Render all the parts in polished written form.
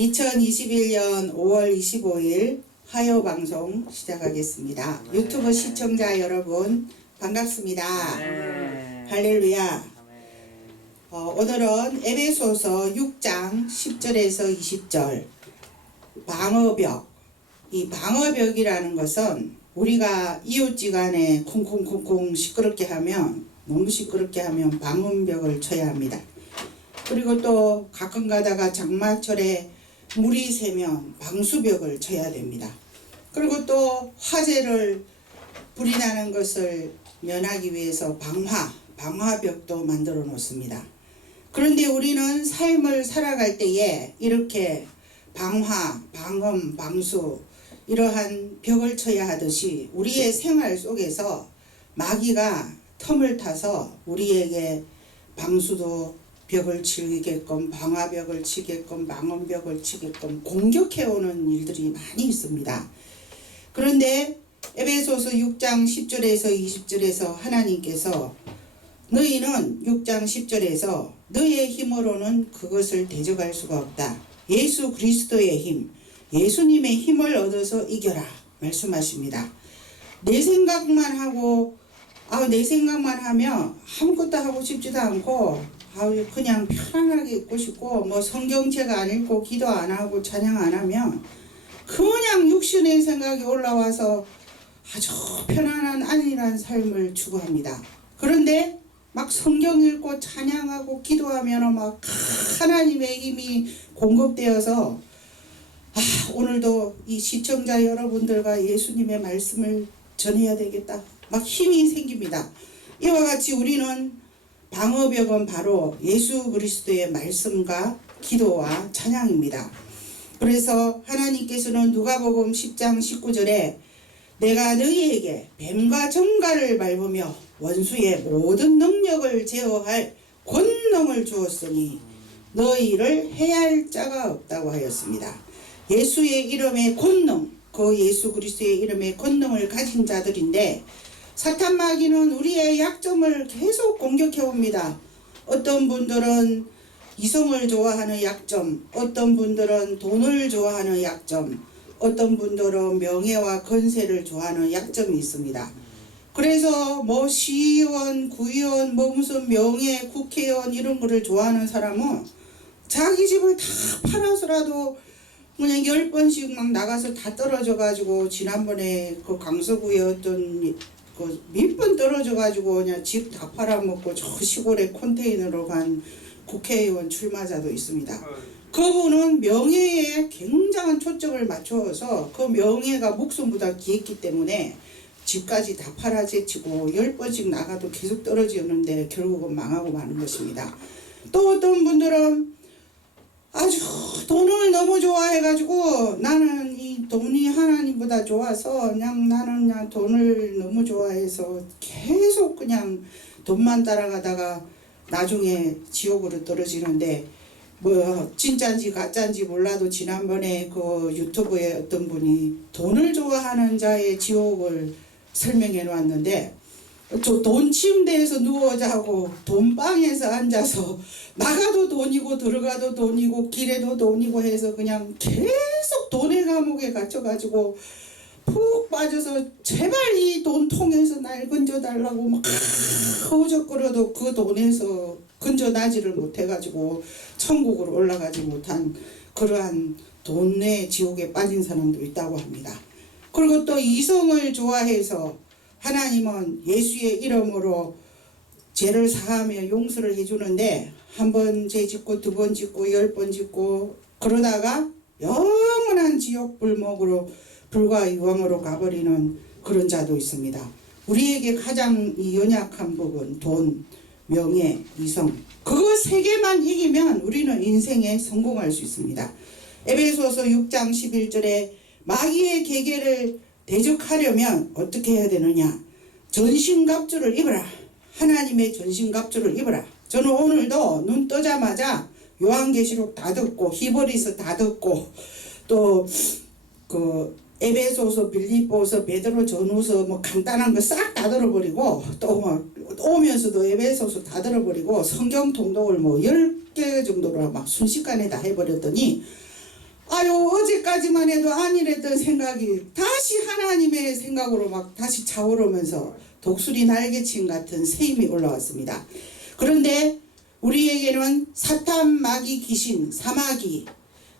2021년 5월 25일 화요 방송 시작하겠습니다. 네. 유튜브 시청자 여러분 반갑습니다. 네. 할렐루야. 아멘. 오늘은 에베소서 6장 10절에서 20절 방어벽. 이 방어벽이라는 것은 우리가 이웃지간에 쿵쿵쿵쿵 시끄럽게 하면 너무 시끄럽게 하면 방음벽을 쳐야 합니다. 그리고 또 가끔 가다가 장마철에 물이 새면 방수벽을 쳐야 됩니다. 그리고 또 화재를 불이 나는 것을 면하기 위해서 방화벽도 만들어 놓습니다. 그런데 우리는 삶을 살아갈 때에 이렇게 방화, 방음, 방수 이러한 벽을 쳐야 하듯이 우리의 생활 속에서 마귀가 틈을 타서 우리에게 방수도 벽을 치게끔 방화벽을 치게끔 방음벽을 치게끔 공격해오는 일들이 많이 있습니다. 그런데 에베소서 6장 10절에서 20절에서 하나님께서 너희는 6장 10절에서 너의 힘으로는 그것을 대적할 수가 없다. 예수 그리스도의 힘, 예수님의 힘을 얻어서 이겨라 말씀하십니다. 내 생각만 하고 내 생각만 하면 아무것도 하고 싶지도 않고 그냥 편안하게 있고 싶고 뭐 성경책 안 읽고 기도 안 하고 찬양 안 하면 그냥 육신의 생각이 올라와서 아주 편안한 안일한 삶을 추구합니다. 그런데 막 성경 읽고 찬양하고 기도하면 막 하나님의 힘이 공급되어서 오늘도 이 시청자 여러분들과 예수님의 말씀을 전해야 되겠다. 막 힘이 생깁니다. 이와 같이 우리는 방어벽은 바로 예수 그리스도의 말씀과 기도와 찬양입니다. 그래서 하나님께서는 누가복음 10장 19절에 내가 너희에게 뱀과 정갈을 밟으며 원수의 모든 능력을 제어할 권능을 주었으니 너희를 해할 자가 없다고 하였습니다. 예수의 이름의 권능, 그 예수 그리스도의 이름의 권능을 가진 자들인데 사탄 마귀는 우리의 약점을 계속 공격해 옵니다. 어떤 분들은 이성을 좋아하는 약점, 어떤 분들은 돈을 좋아하는 약점, 어떤 분들은 명예와 권세를 좋아하는 약점이 있습니다. 그래서 뭐 시의원, 구의원, 뭐 무슨 명예, 국회의원 이런 거를 좋아하는 사람은 자기 집을 다 팔아서라도 그냥 10번씩 막 나가서 다 떨어져 가지고 지난번에 그 강서구에 어떤 몇 번 떨어져 가지고 그냥 집 다 팔아먹고 저 시골에 컨테이너로 간 국회의원 출마자도 있습니다. 그분은 명예에 굉장한 초점을 맞춰서 그 명예가 목숨보다 귀했기 때문에 집까지 다 팔아제치고 10번씩 나가도 계속 떨어지는데 결국은 망하고 마는 것입니다. 또 어떤 분들은 아주 돈을 너무 좋아해가지고 나는 이 돈이 하나님보다 좋아서 나는 그냥 돈을 너무 좋아해서 계속 그냥 돈만 따라가다가 나중에 지옥으로 떨어지는데 뭐 진짜인지 가짜인지 몰라도 지난번에 그 유튜브에 어떤 분이 돈을 좋아하는 자의 지옥을 설명해 놨는데 저 돈 침대에서 누워 자고 돈방에서 앉아서 나가도 돈이고 들어가도 돈이고 길에도 돈이고 해서 그냥 계속 돈의 감옥에 갇혀가지고 푹 빠져서 제발 이 돈 통해서 날 건져달라고 막 허우적거려도 그 돈에서 건져나지를 못해가지고 천국으로 올라가지 못한 그러한 돈의 지옥에 빠진 사람도 있다고 합니다. 그리고 또 이성을 좋아해서 하나님은 예수의 이름으로 죄를 사하며 용서를 해주는데 한 번 죄 짓고 두 번 짓고 10번 짓고 그러다가 영원한 지옥 불목으로 불과 유황으로 가버리는 그런 자도 있습니다. 우리에게 가장 연약한 부분 돈, 명예, 이성 그거 세 개만 이기면 우리는 인생에 성공할 수 있습니다. 에베소서 6장 11절에 마귀의 계계를 대적하려면 어떻게 해야 되느냐? 전신갑주를 입어라. 하나님의 전신갑주를 입어라. 저는 오늘도 눈 뜨자마자 요한계시록 다 듣고 히브리서 다 듣고 또 그 에베소서, 빌립보서, 베드로 전후서 뭐 간단한 거 싹 다 들어버리고 또 막 오면서도 에베소서 다 들어버리고 성경 통독을 뭐 10개 정도로 막 순식간에 다 해버렸더니 아유 어제까지만 해도 아니랬던 생각이 다시 하나님의 생각으로 막 다시 차오르면서 독수리 날개침 같은 세임이 올라왔습니다. 그런데 우리에게는 사탄, 마귀, 귀신,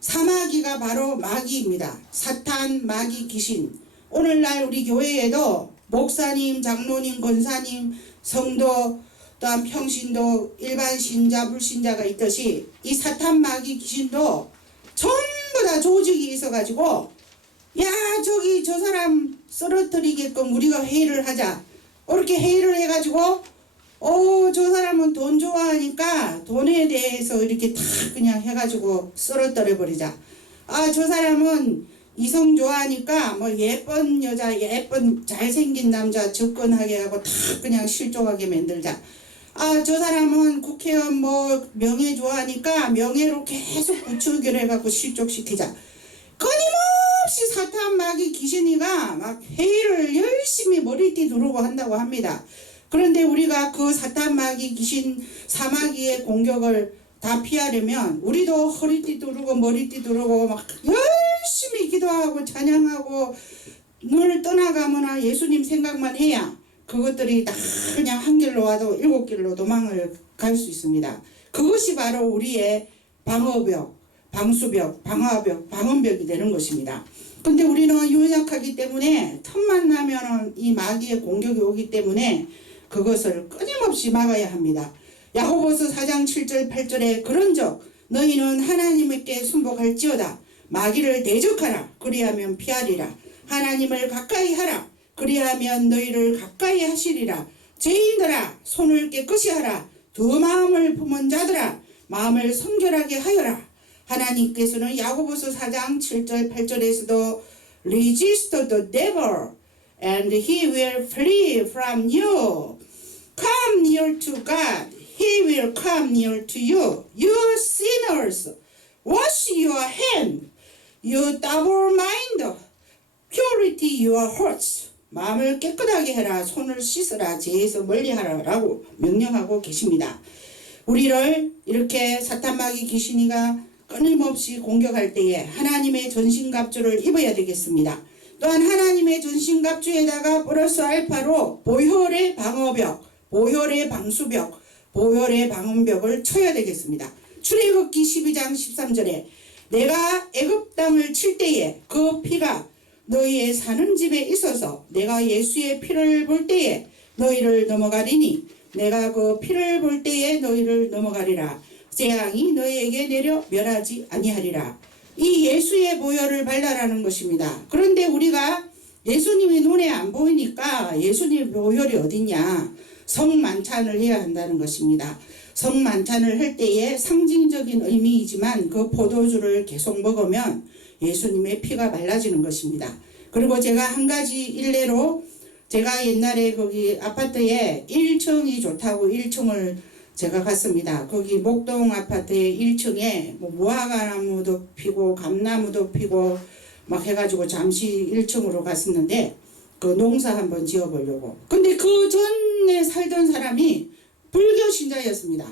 사마귀가 바로 마귀입니다. 사탄, 마귀, 귀신. 오늘날 우리 교회에도 목사님, 장로님, 권사님, 성도, 또한 평신도, 일반 신자, 불신자가 있듯이 이 사탄, 마귀, 귀신도 전부 다 조직이 있어가지고 야 저기 저 사람 쓰러뜨리게끔 우리가 회의를 하자. 이렇게 회의를 해가지고 저 사람은 돈 좋아하니까 돈에 대해서 이렇게 다 그냥 해가지고 쓰러뜨려 버리자. 저 사람은 이성 좋아하니까 뭐 예쁜 여자, 예쁜 잘생긴 남자 접근하게 하고 다 그냥 실족하게 만들자. 저 사람은 국회의원 뭐 명예 좋아하니까 명예로 계속 부추기를 해갖고 실족시키자. 끊임없이 사탄, 마귀, 귀신이가 막 회의를 열심히 머리띠 두르고 한다고 합니다. 그런데 우리가 그 사탄, 마귀, 귀신, 사마귀의 공격을 다 피하려면 우리도 허리띠 두르고 머리띠 두르고 막 열심히 기도하고 찬양하고 늘 떠나가거나 예수님 생각만 해야 그것들이 다 그냥 한 길로 와도 7길로 도망을 갈 수 있습니다. 그것이 바로 우리의 방어벽, 방수벽, 방화벽, 방언벽이 되는 것입니다. 근데 우리는 연약하기 때문에 틈만 나면은 이 마귀의 공격이 오기 때문에 그것을 끊임없이 막아야 합니다. 야고보서 4장 7절 8절에 그런즉 너희는 하나님께 순복할지어다. 마귀를 대적하라. 그리하면 피하리라. 하나님을 가까이 하라. 그리하면 너희를 가까이 하시리라. 죄인들아 손을 깨끗이 하라. 두 마음을 품은 자들아 마음을 성결하게 하여라. 하나님께서는 야고보서 4장 7절 8절에서도 Resist the devil and he will flee from you. Come near to God, he will come near to you. You sinners, wash your hands. You double-minded, purity your hearts. 마음을 깨끗하게 해라. 손을 씻으라. 죄에서 멀리하라. 라고 명령하고 계십니다. 우리를 이렇게 사탄, 마귀, 귀신이가 끊임없이 공격할 때에 하나님의 전신갑주를 입어야 되겠습니다. 또한 하나님의 전신갑주에다가 플러스 알파로 보혈의 방어벽, 보혈의 방수벽, 보혈의 방언벽을 쳐야 되겠습니다. 출애굽기 12장 13절에 내가 애굽 땅을 칠 때에 그 피가 너희의 사는 집에 있어서 내가 예수의 피를 볼 때에 너희를 넘어가리니 내가 그 피를 볼 때에 너희를 넘어가리라. 재앙이 너희에게 내려 멸하지 아니하리라. 이 예수의 보혈을 발라라는 것입니다. 그런데 우리가 예수님이 눈에 안 보이니까 예수님 보혈이 어딨냐? 성만찬을 해야 한다는 것입니다. 성만찬을 할 때에 상징적인 의미이지만 그 포도주를 계속 먹으면 예수님의 피가 발라지는 것입니다. 그리고 제가 한 가지 일례로 제가 옛날에 거기 아파트에 1층이 좋다고 1층을 제가 갔습니다. 거기 목동 아파트의 1층에 뭐 무화과나무도 피고 감나무도 피고 막 해가지고 잠시 1층으로 갔었는데 그 농사 한번 지어보려고. 근데 그 전에 살던 사람이 불교 신자였습니다.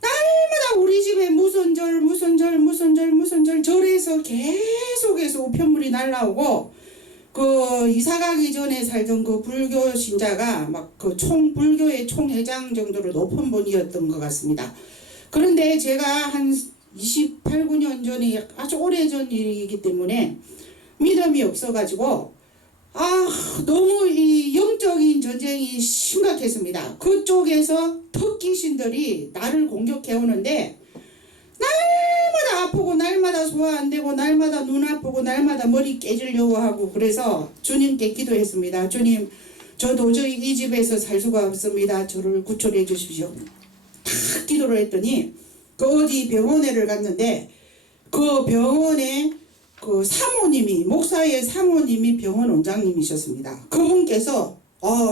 날마다 우리 집에 무슨 절 절에서 계속해서 우편물이 날라오고 그 이사가기 전에 살던 그 불교 신자가 막 그 불교의 총회장 정도로 높은 분이었던 것 같습니다. 그런데 제가 한 28, 9년 전이 아주 오래전 일이기 때문에 믿음이 없어가지고 너무 이 영적인 전쟁이 심각했습니다. 그쪽에서 턱귀신들이 나를 공격해 오는데 날마다 아프고 날마다 소화 안 되고 날마다 눈 아프고 날마다 머리 깨지려고 하고 그래서 주님께 기도했습니다. 주님, 저 도저히 이 집에서 살 수가 없습니다. 저를 구출해 주십시오. 탁 기도를 했더니 그 어디 병원에를 갔는데 그 병원에 그 사모님이 목사의 사모님이 병원 원장님이셨습니다. 그분께서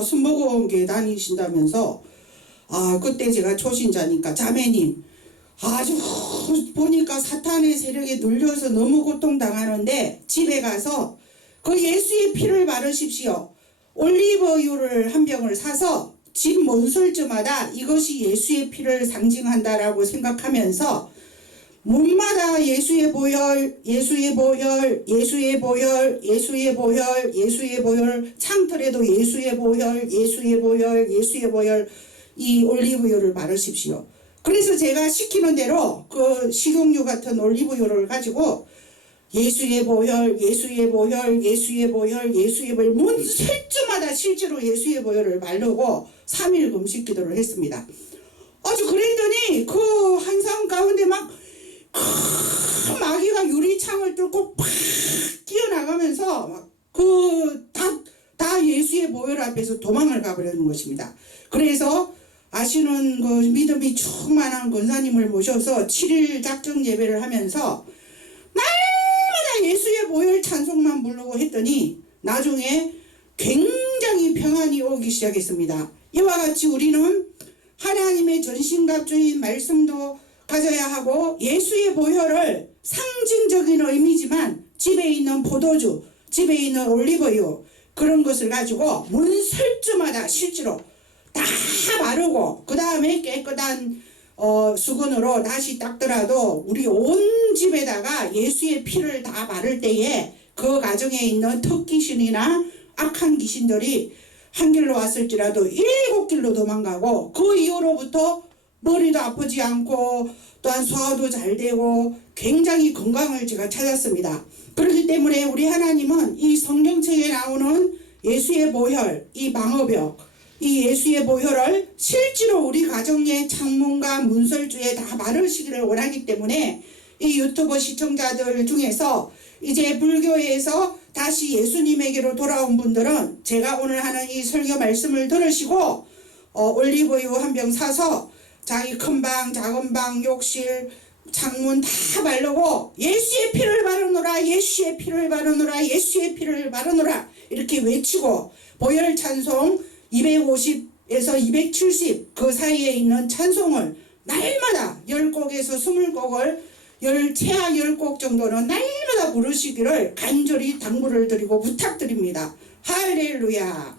순복음교회 다니신다면서 그때 제가 초신자니까 자매님 아주 보니까 사탄의 세력에 눌려서 너무 고통당하는데 집에 가서 그 예수의 피를 바르십시오. 올리브유를 한 병을 사서 집 문설주마다 이것이 예수의 피를 상징한다라고 생각하면서 문마다 예수의 보혈, 예수의 보혈, 예수의 보혈, 예수의 보혈, 예수의 보혈, 창틀에도 예수의 보혈, 예수의 보혈, 예수의 보혈, 이 올리브유를 바르십시오. 그래서 제가 시키는 대로 그 식용유 같은 올리브유를 가지고 예수의 보혈, 예수의 보혈, 예수의 보혈, 예수의 보혈, 문 설주마다 실제로 예수의 보혈을 바르고 3일 금식 기도를 했습니다. 아주 그랬더니 그 한상 가운데 막 큰 마귀가 유리창을 뚫고 팍 뛰어나가면서 다 예수의 보혈 앞에서 도망을 가버리는 것입니다. 그래서 아시는 그 믿음이 충만한 권사님을 모셔서 7일 작정 예배를 하면서 날마다 예수의 보혈 찬송만 부르고 했더니 나중에 굉장히 평안이 오기 시작했습니다. 이와 같이 우리는 하나님의 전신갑주인 말씀도 가져야 하고 예수의 보혈을 상징적인 의미지만 집에 있는 포도주, 집에 있는 올리브유 그런 것을 가지고 문설주마다 실제로 다 바르고 그 다음에 깨끗한 수건으로 다시 닦더라도 우리 온 집에다가 예수의 피를 다 바를 때에 그 가정에 있는 턱귀신이나 악한 귀신들이 한 길로 왔을지라도 7길로 도망가고 그 이후로부터 머리도 아프지 않고 또한 소화도 잘 되고 굉장히 건강을 제가 찾았습니다. 그렇기 때문에 우리 하나님은 이 성경책에 나오는 예수의 보혈, 이 방어벽, 이 예수의 보혈을 실제로 우리 가정의 창문과 문설주에 다 바르시기를 원하기 때문에 이 유튜브 시청자들 중에서 이제 불교에서 다시 예수님에게로 돌아온 분들은 제가 오늘 하는 이 설교 말씀을 들으시고 올리브유 한 병 사서 자기 큰 방, 작은 방, 욕실, 창문 다 바르고 예수의 피를 바르노라, 예수의 피를 바르노라, 예수의 피를 바르노라 이렇게 외치고 보혈 찬송 250에서 270 그 사이에 있는 찬송을 날마다 10곡에서 20곡을 최하 10곡 정도는 날마다 부르시기를 간절히 당부를 드리고 부탁드립니다. 할렐루야.